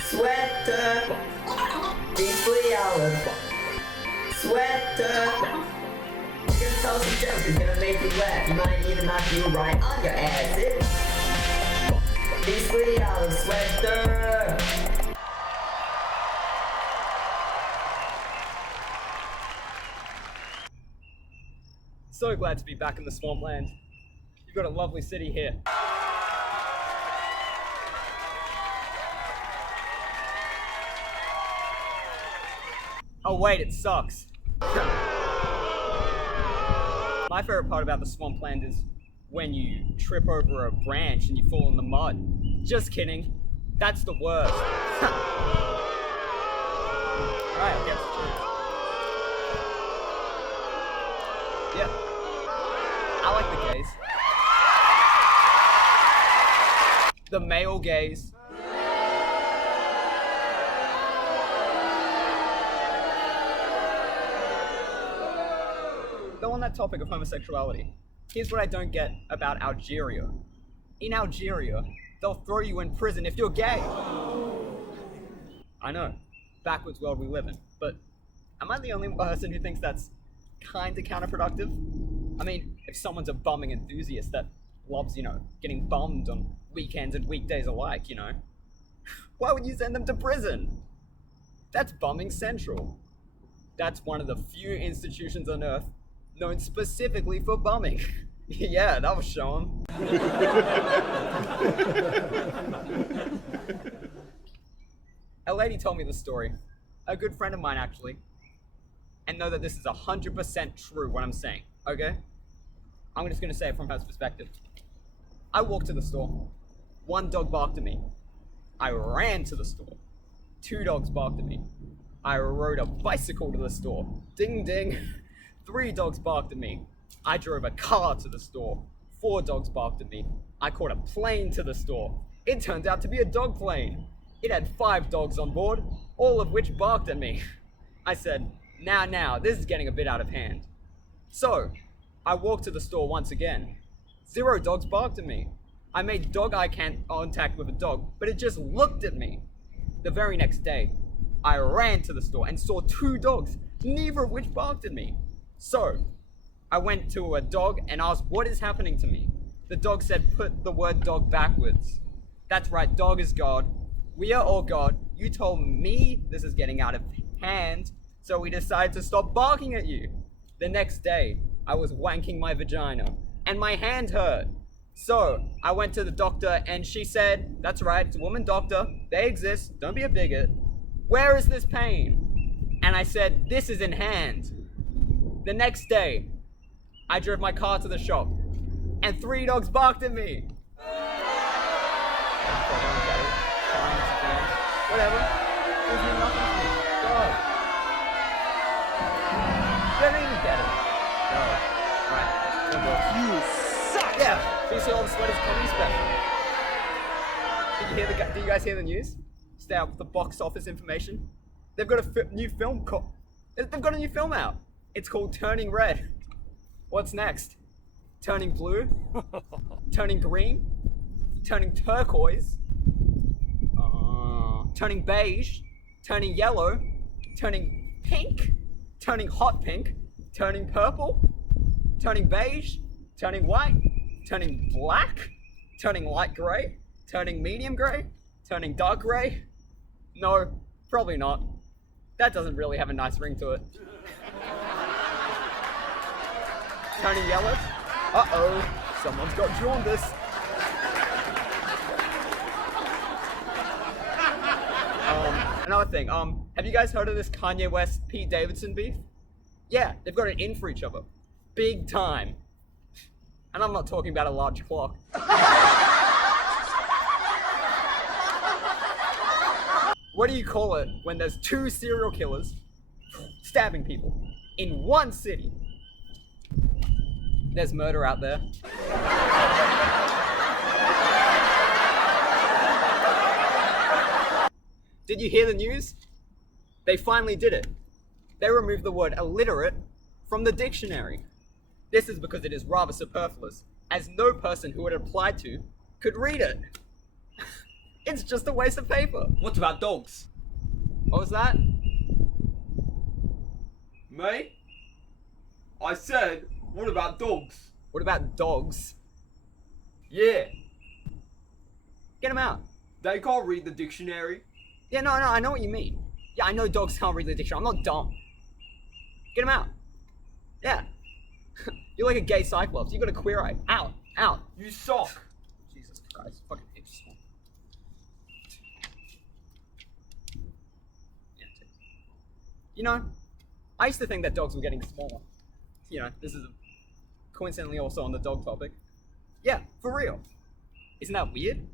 Sweater, deeply olive. Sweater. You're gonna tell some jokes, it's gonna make you laugh. You might even knock you right on your ass. Beastly olive sweater. So glad to be back in the swampland. You've got a lovely city here. Oh wait, it sucks. My favorite part about the swampland is when you trip over a branch and you fall in the mud. Just kidding. That's the worst. Alright, I'll get to it. Yeah. I like the gays. The male gays. Though on that topic of homosexuality, here's what I don't get about Algeria. In Algeria, they'll throw you in prison if you're gay. I know, backwards world we live in, but am I the only person who thinks that's kinda counterproductive? I mean, if someone's a bumming enthusiast that loves, getting bummed on weekends and weekdays alike, why would you send them to prison? That's bumming central. That's one of the few institutions on earth known specifically for bumming. Yeah, that was shown. A lady told me the story, a good friend of mine actually, and know that this is 100% true what I'm saying, okay? I'm just gonna say it from her perspective. I walked to the store. One dog barked at me. I ran to the store. 2 dogs barked at me. I rode a bicycle to the store. Ding ding. 3 dogs barked at me. I drove a car to the store. 4 dogs barked at me. I caught a plane to the store. It turned out to be a dog plane. It had 5 dogs on board, all of which barked at me. I said, now, this is getting a bit out of hand. So, I walked to the store once again. 0 dogs barked at me. I made dog eye contact with a dog, but it just looked at me. The very next day, I ran to the store and saw 2 dogs, neither of which barked at me. So, I went to a dog and asked, what is happening to me? The dog said, put the word dog backwards. That's right, dog is God. We are all God. You told me this is getting out of hand, so we decided to stop barking at you. The next day, I was wanking my vagina, and my hand hurt. So, I went to the doctor and she said, that's right, it's a woman doctor, they exist, don't be a bigot. Where is this pain? And I said, this is in hand. The next day, I drove my car to the shop, and 3 dogs barked at me. Whatever. It was mean nothing to me. God. They don't even get it. No. Right. You suck! Yeah. So you see all the sweaters comedy special. Did you guys hear the news? Stay out with the box office information. They've got a new film out. It's called Turning Red. What's next? Turning blue? Turning green? Turning turquoise? Turning beige? Turning yellow? Turning pink? Turning hot pink? Turning purple? Turning beige? Turning white? Turning black? Turning light grey? Turning medium grey? Turning dark grey? No, probably not. That doesn't really have a nice ring to it. Turning yellow? Uh-oh, someone's got jaundice. Another thing, have you guys heard of this Kanye West Pete Davidson beef? Yeah, they've got it in for each other. Big time. And I'm not talking about a large clock. What do you call it when there's 2 serial killers stabbing people in one city? There's murder out there. Did you hear the news? They finally did it. They removed the word illiterate from the dictionary. This is because it is rather superfluous, as no person who it applied to could read it. It's just a waste of paper. What about dogs? What was that? Me? I said, what about dogs? What about dogs? Yeah, Get them out. they can't read the dictionary. Yeah, no, I know what you mean. Yeah, I know dogs can't read the dictionary. I'm not dumb. Get them out. Yeah. You're like a gay cyclops. You got a queer eye. Out. Out. You suck. Jesus Christ. Fucking hate this one. Yeah, you know, I used to think that dogs were getting smaller. You know, this is coincidentally also on the dog topic. Yeah, for real. Isn't that weird?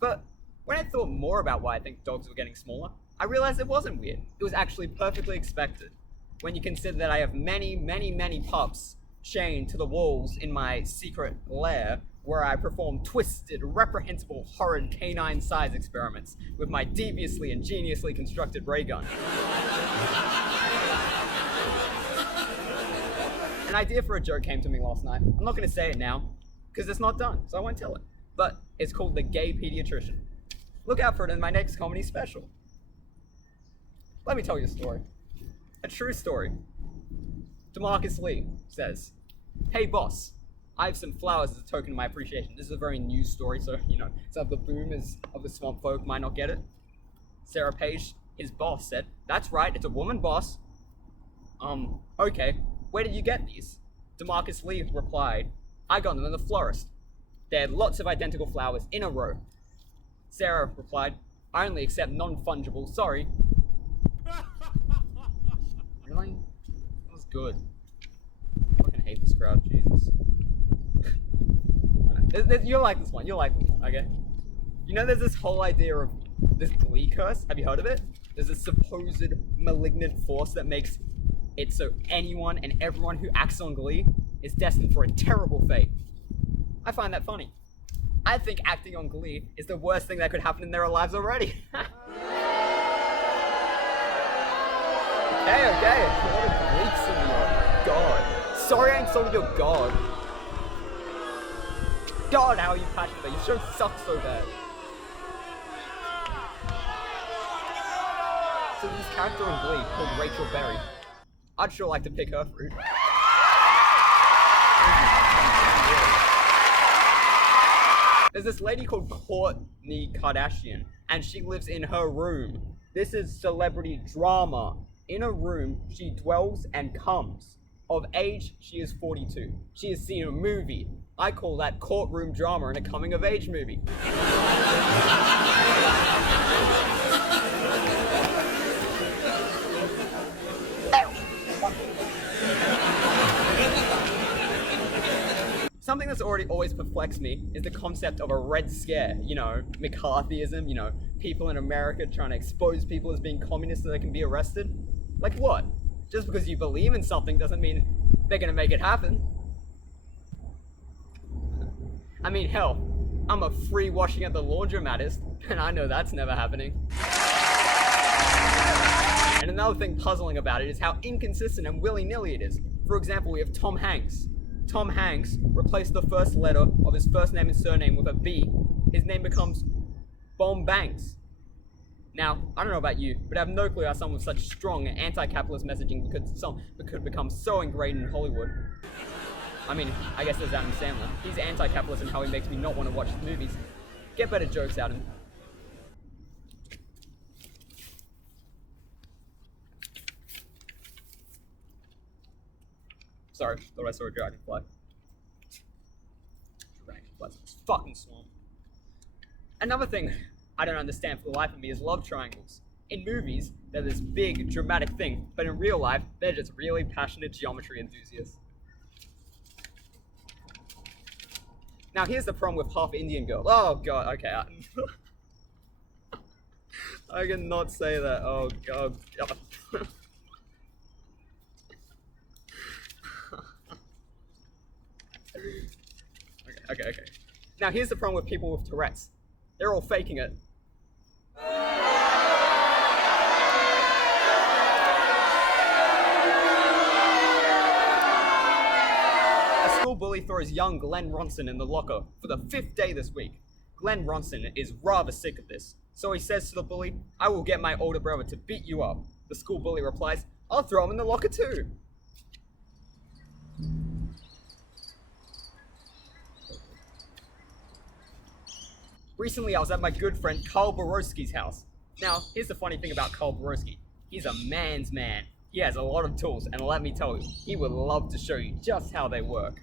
But when I thought more about why I think dogs were getting smaller, I realized it wasn't weird. It was actually perfectly expected. When you consider that I have many, many, many pups chained to the walls in my secret lair where I perform twisted, reprehensible, horrid canine size experiments with my deviously and geniusly constructed ray gun. An idea for a joke came to me last night. I'm not going to say it now, because it's not done, so I won't tell it. But it's called The Gay Pediatrician. Look out for it in my next comedy special. Let me tell you a story. A true story. DeMarcus Lee says, "Hey boss, I have some flowers as a token of my appreciation." This is a very new story, so, you know, some of the boomers of the swamp folk might not get it. Sarah Page, his boss, said, "That's right, it's a woman boss." Okay, where did you get these? DeMarcus Lee replied, "I got them in the florist. They had lots of identical flowers in a row." Sarah replied, "I only accept non-fungible, sorry." Really? That was good. I fucking hate this crowd, Jesus. You'll like this one, okay? You know there's this whole idea of this Glee curse? Have you heard of it? There's a supposed malignant force that makes it so anyone and everyone who acts on Glee is destined for a terrible fate. I find that funny. I think acting on Glee is the worst thing that could happen in their lives already. Okay. What a Glee simulator. God. Sorry I insulted your god. God, how are you passionate? Your show sucks so bad. So this character in Glee called Rachel Berry. I'd sure like to pick her fruit. There's this lady called Kourtney Kardashian, and she lives in her room. This is celebrity drama. In a room, she dwells and comes. Of age, she is 42. She has seen a movie. I call that courtroom drama in a coming-of-age movie. Something that's always perplexed me is the concept of a Red Scare. You know, McCarthyism, you know, people in America trying to expose people as being communists so they can be arrested. Like what? Just because you believe in something doesn't mean they're gonna make it happen. I mean, hell, I'm a free washing at the laundromatist, and I know that's never happening. And another thing puzzling about it is how inconsistent and willy-nilly it is. For example, we have Tom Hanks. Tom Hanks replaced the first letter of his first name and surname with a B. His name becomes Bomb Banks. Now, I don't know about you, but I have no clue how someone with such strong anti-capitalist messaging could become so ingrained in Hollywood. I mean, I guess there's Adam Sandler. He's anti-capitalist in how he makes me not want to watch his movies. Get better jokes out of him. Sorry, thought I saw a dragonfly. Dragonflies in this fucking swamp. Another thing I don't understand for the life of me is love triangles. In movies, they're this big, dramatic thing, but in real life, they're just really passionate geometry enthusiasts. Now here's the problem with half Indian girls. Oh god, okay. I cannot say that. Oh god. Okay. Now here's the problem with people with Tourette's. They're all faking it. A school bully throws young Glenn Ronson in the locker for the 5th day this week. Glenn Ronson is rather sick of this, so he says to the bully, "I will get my older brother to beat you up." The school bully replies, "I'll throw him in the locker too." Recently, I was at my good friend Carl Borowski's house. Now, here's the funny thing about Carl Borowski. He's a man's man. He has a lot of tools, and let me tell you, he would love to show you just how they work.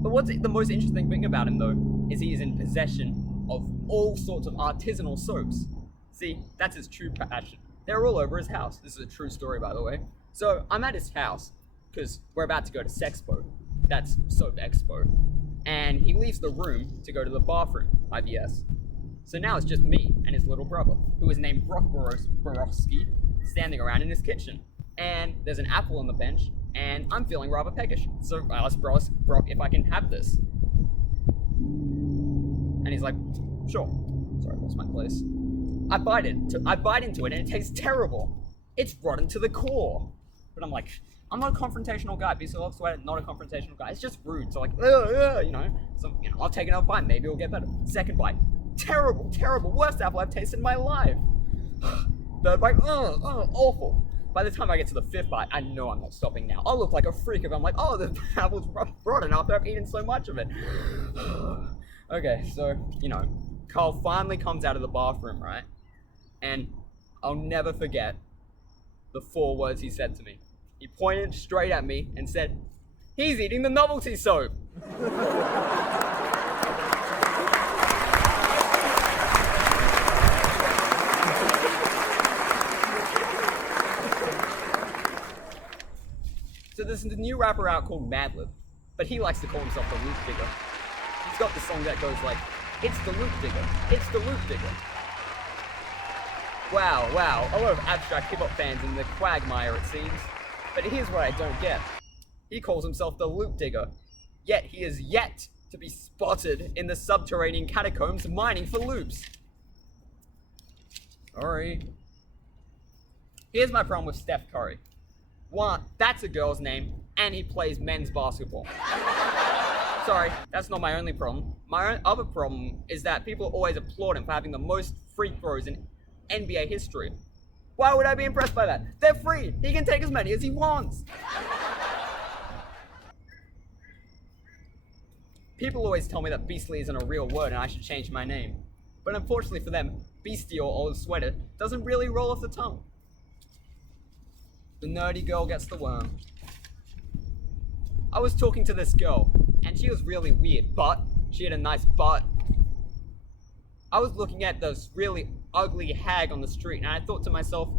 But what's the most interesting thing about him, though, is he is in possession of all sorts of artisanal soaps. See, that's his true passion. They're all over his house. This is a true story, by the way. So, I'm at his house, because we're about to go to Sexpo. That's Soap Expo. And he leaves the room to go to the bathroom, IBS. So now it's just me and his little brother, who is named Brock Borowski, standing around in his kitchen. And there's an apple on the bench, and I'm feeling rather peckish. So I asked Brock if I can have this. And he's like, "Sure." Sorry, I lost my place. I bite into it, and it tastes terrible. It's rotten to the core. But I'm like, I'm not a confrontational guy. Beast of Sweat, not a confrontational guy. It's just rude. So like, So I'll take another bite. Maybe it'll get better. Second bite, terrible, terrible, worst apple I've tasted in my life. Third bite, awful. By the time I get to the fifth bite, I know I'm not stopping now. I'll look like a freak if I'm like, "Oh, the apple's rotten after I've eaten so much of it." Okay, so Carl finally comes out of the bathroom, right? And I'll never forget the 4 words he said to me. He pointed straight at me and said, "He's eating the novelty soap." So there's a new rapper out called Madlib, but he likes to call himself the Loop Digger. He's got this song that goes like, "It's the Loop Digger, it's the Loop Digger." Wow, a lot of abstract hip-hop fans in the quagmire, it seems. But here's what I don't get. He calls himself the Loop Digger, yet he is yet to be spotted in the subterranean catacombs mining for loops. Sorry. Here's my problem with Steph Curry. 1, that's a girl's name, and he plays men's basketball. Sorry, that's not my only problem. My other problem is that people always applaud him for having the most free throws in NBA history. Why would I be impressed by that? They're free. He can take as many as he wants. People always tell me that beastly isn't a real word and I should change my name. But unfortunately for them, beastie or old sweater doesn't really roll off the tongue. The nerdy girl gets the worm. I was talking to this girl, and she was really weird, but she had a nice butt. I was looking at this really ugly hag on the street, and I thought to myself,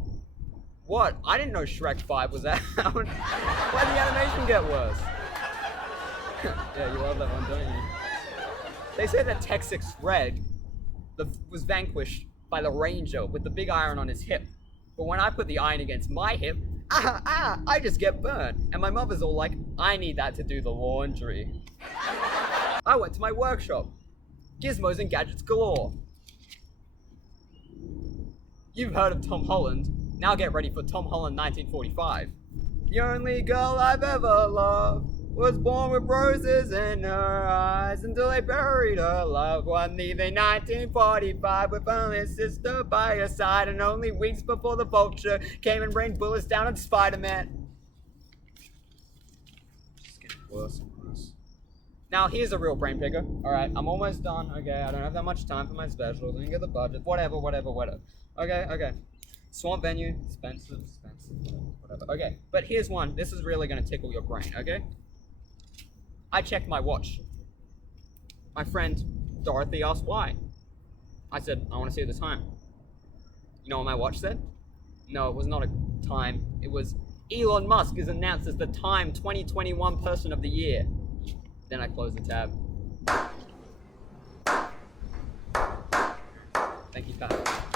what? I didn't know Shrek 5 was out. Why'd the animation get worse? Yeah, you love that one, don't you? They say that Texas Red was vanquished by the Ranger with the big iron on his hip. But when I put the iron against my hip, I just get burnt. And my mother's all like, I need that to do the laundry. I went to my workshop. Gizmos and gadgets galore. You've heard of Tom Holland. Now get ready for Tom Holland 1945. The only girl I've ever loved was born with roses in her eyes until they buried her loved one, leaving 1945 with only a sister by her side, and only weeks before the vulture came and rained bullets down on Spider-Man. Just getting worse and worse. Now here's a real brain picker. Alright, I'm almost done. Okay, I don't have that much time for my special. Didn't get the budget. Whatever. Okay. Swamp venue, expensive, whatever. Okay, but here's one. This is really gonna tickle your brain, okay? I checked my watch. My friend Dorothy asked why. I said, I want to see the time. You know what my watch said? No, it was not a time. It was Elon Musk is announced as the Time 2021 Person of the Year. Then I closed the tab. Thank you, Pat.